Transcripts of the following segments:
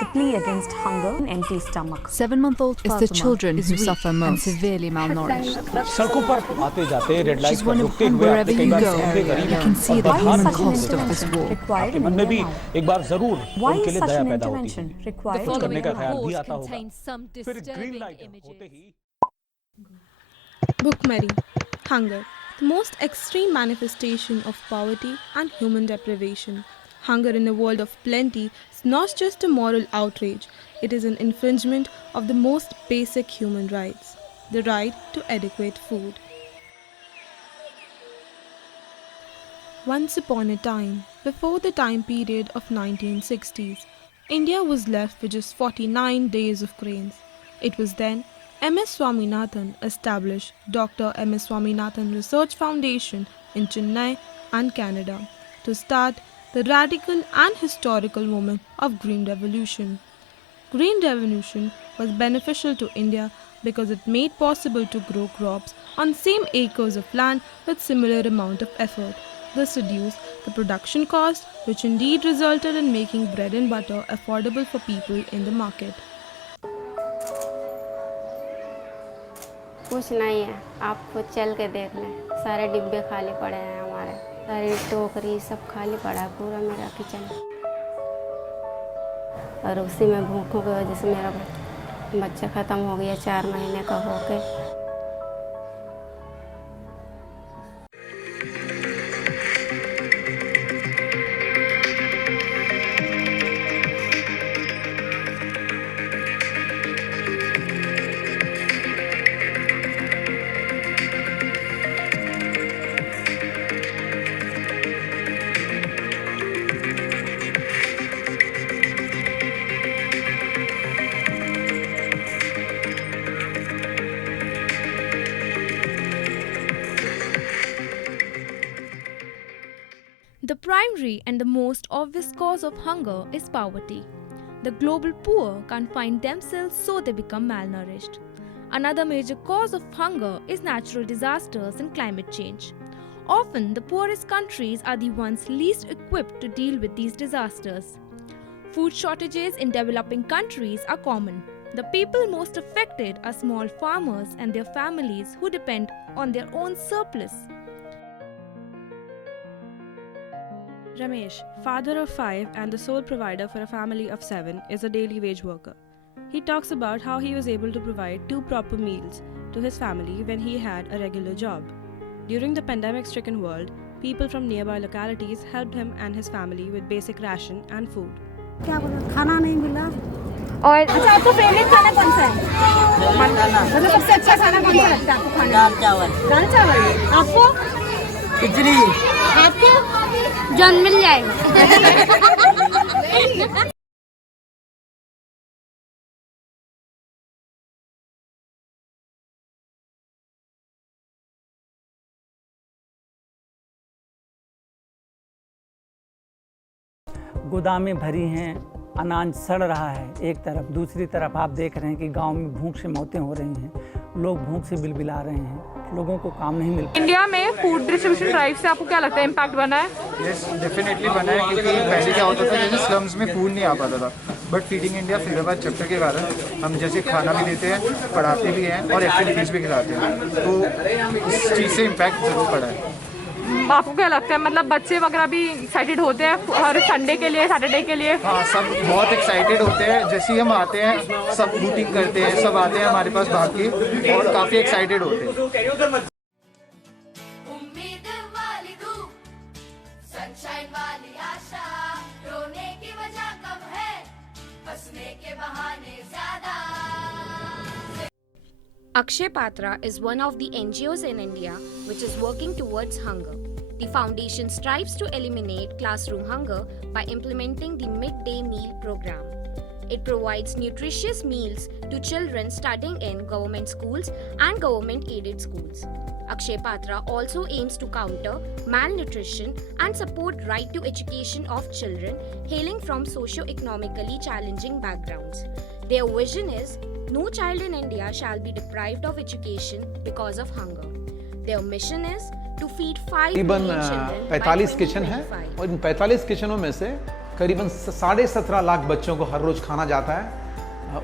the plea against hunger and empty stomach. 7-month-old It's Fatima the children is who weak suffer and most. severely malnourished. सड़कों पर आते जाते red light She's पर one of रुकते हुए wherever आपके कई you बार go, सैकड़े गरीब you can see और the Why is human such an cost of this intervention war. required आपके in मन में भी India now? एक बार जरूर Why उनके is लिए such दया an पैदा होती intervention है required कुछ in करने का India ख्याल now? भी आता होगा contains some फिर ग्रीन disturbing लाइट होते images. He Bookmarry. Hunger. The most extreme manifestation of poverty and human deprivation. Hunger in a world of plenty is not just a moral outrage, it is an infringement of the most basic human rights, the right to adequate food. Once upon a time, before the time period of 1960s, India was left with just 49 days of grains. It was then M.S. Swaminathan established Dr. M.S. Swaminathan Research Foundation in Chennai and Canada to start the radical and historical movement of Green Revolution. Green Revolution was beneficial to India because it made possible to grow crops on same acres of land with similar amount of effort. This reduced the production cost, which indeed resulted in making bread and butter affordable for people in the market. कुछ नहीं है, आप खुद चल के देख लें। सारे डिब्बे खाली पड़े हैं हमारे, सारी टोकरी सब खाली पड़ा है पूरा मेरा किचन। और उसी में भूखों की वजह से मेरा बच्चा ख़त्म हो गया 4 महीने का होके। The primary and the most obvious cause of hunger is poverty. The global poor can't find themselves, so they become malnourished. Another major cause of hunger is natural disasters and climate change. Often, the poorest countries are the ones least equipped to deal with these disasters. Food shortages in developing countries are common. The people most affected are small farmers and their families who depend on their own surplus. Ramesh, father of 5 and the sole provider for a family of 7, is a daily wage worker. He talks about how he was able to provide 2 proper meals to his family when he had a regular job. During the pandemic-stricken world, people from nearby localities helped him and his family with basic ration and food. खाना नहीं मिला। और अच्छा, आपको favourite खाना कौन सा है? मतलब सबसे अच्छा खाना कौन सा लगता है आपको खाने में? दाल चावल। दाल चावल। आपको? खिचड़ी। आपको जौन मिल जाएगा। गोदामें भरी हैं, अनाज सड़ रहा है एक तरफ, दूसरी तरफ आप देख रहे हैं कि गांव में भूख से मौतें हो रही हैं, लोग भूख से बिलबिला रहे हैं, लोगों को काम नहीं मिल। इंडिया में फूड डिस्ट्रीब्यूशन ड्राइव से आपको क्या लगता है इम्पैक्ट बना है? यस, डेफिनेटली बना है, क्योंकि पहले क्या होता था जैसे स्लम्स में फूड नहीं आ पाता था, but feeding India Faridabad chapter के कारण हम जैसे खाना भी देते हैं, पढ़ाते भी हैं और एक्टिविटीज़ भी खिलाते हैं, तो इस चीज़ से इम्पैक्ट ज़रूर पड़ा है। आपको क्या लगता है, मतलब बच्चे वगैरह भी एक्साइटेड होते हैं हर संडे के लिए, सैटरडे के लिए? हाँ, सब बहुत एक्साइटेड होते हैं। जैसे ही हम आते हैं सब बूटिंग करते हैं, सब आते हैं हमारे पास भाग के और काफ़ी एक्साइटेड होते हैं। Akshay Patra is one of the NGOs in India which is working towards hunger. The foundation strives to eliminate classroom hunger by implementing the midday meal program. It provides nutritious meals to children studying in government schools and government-aided schools. Akshay Patra also aims to counter malnutrition and support right to education of children hailing from socio-economically challenging backgrounds. Their vision is no child in India shall be deprived of education because of hunger. Their mission is to feed 5 million children by 45 kitchen है 2025. और इन 45 किचनों में से करीबन 17.5 लाख बच्चों को हर रोज खाना जाता है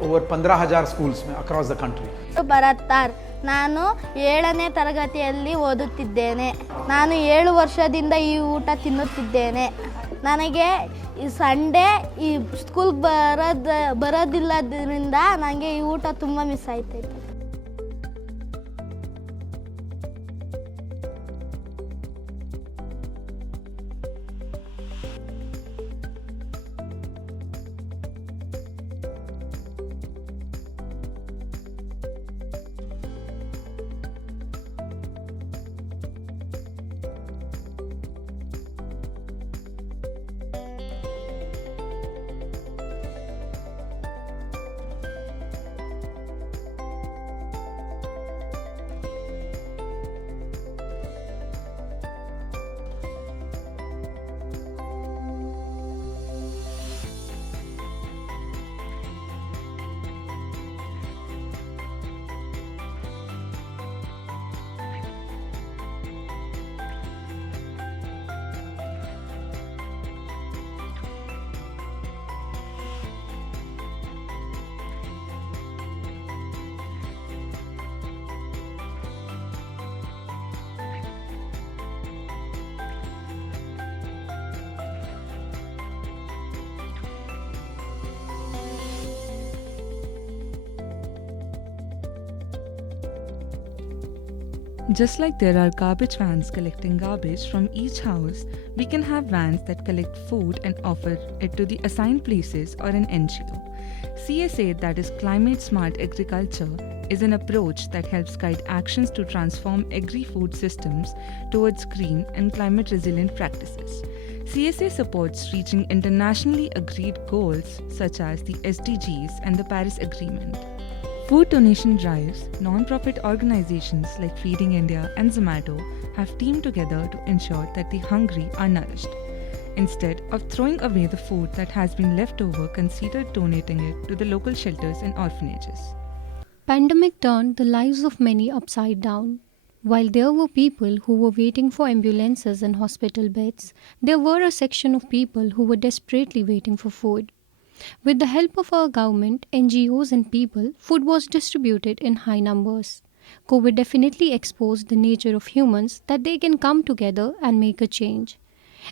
ओवर 15,000 स्कूल्स में अक्रॉस द कंट्री. ಬರತ್ತಾರ್ ನಾನು 7ನೇ ತರಗತಿಯಲ್ಲಿ ಓದುತ್ತಿದ್ದೇನೆ. ನಾನು 7 ವರ್ಷದಿಂದ ಈ ಊಟ ತಿನ್ನುತ್ತಿದ್ದೇನೆ. ನನಗೆ ಈ ಸಂಡೇ ಈ ಸ್ಕೂಲ್ ಬರೋದಿಲ್ಲದ್ರಿಂದ ನನಗೆ ಈ ಊಟ ತುಂಬ miss ಆಯ್ತೈತೆ. Just like there are garbage vans collecting garbage from each house, we can have vans that collect food and offer it to the assigned places or an NGO. CSA, that is Climate Smart Agriculture, is an approach that helps guide actions to transform agri-food systems towards green and climate resilient practices. CSA supports reaching internationally agreed goals such as the SDGs and the Paris Agreement. Food donation drives, non-profit organizations like Feeding India and Zomato have teamed together to ensure that the hungry are nourished. Instead of throwing away the food that has been left over, consider donating it to the local shelters and orphanages. Pandemic turned the lives of many upside down. While there were people who were waiting for ambulances and hospital beds, there were a section of people who were desperately waiting for food. With the help of our government, NGOs and people, food was distributed in high numbers. COVID definitely exposed the nature of humans that they can come together and make a change.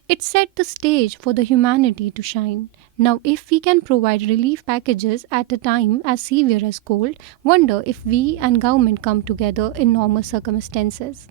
It set the stage for the humanity to shine. Now, if we can provide relief packages at a time as severe as cold, wonder if we and government come together in normal circumstances.